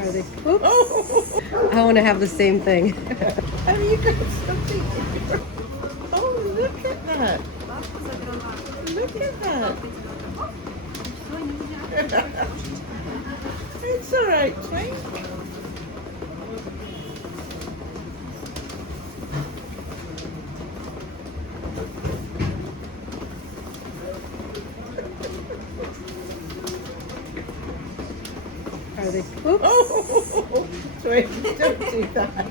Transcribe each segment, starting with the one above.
Are they? Oops. I want to have the same thing. Have you got something in your... Oh, look at that. Look at that. It's all right, Twink. Are they? Oops. Oh, Twink, don't do that.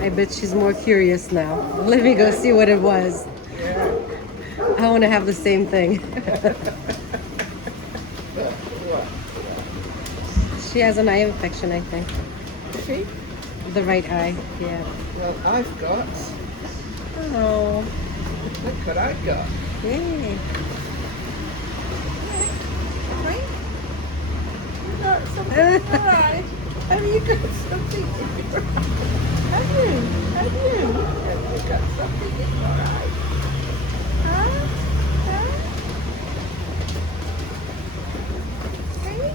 I bet she's more curious now. Let me go see what it was. Yeah. I want to have the same thing. She has an eye infection, I think. See? The right eye, yeah. Well, I've got... Oh, Look what I got. yay. Twink? You got something in your eye? Have you got something in your eye? Have you? Have you? Have you got something in your eye? Huh? Huh? Hey?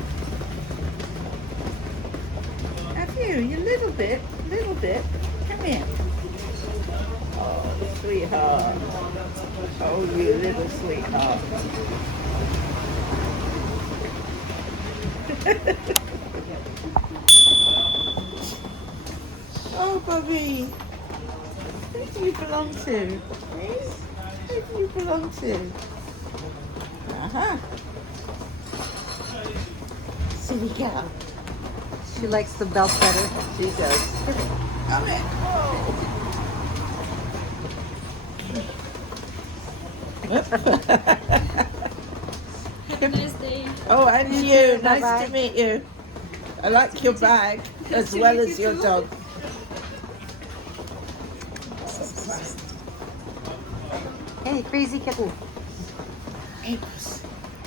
Have you? You little bit. Little bit. Come here. Oh, sweetheart. Oh, you little sweetheart. Oh, Bobby. Who do you belong to? Eh? Who do you belong to? Uh-huh. Silly girl. She likes the belt better. She does. Come here. Have a nice day. Oh, and You you. too. Nice Bye-bye. to meet you. I like your bag as well as your dog. Hey, crazy kitten. Hey, puss.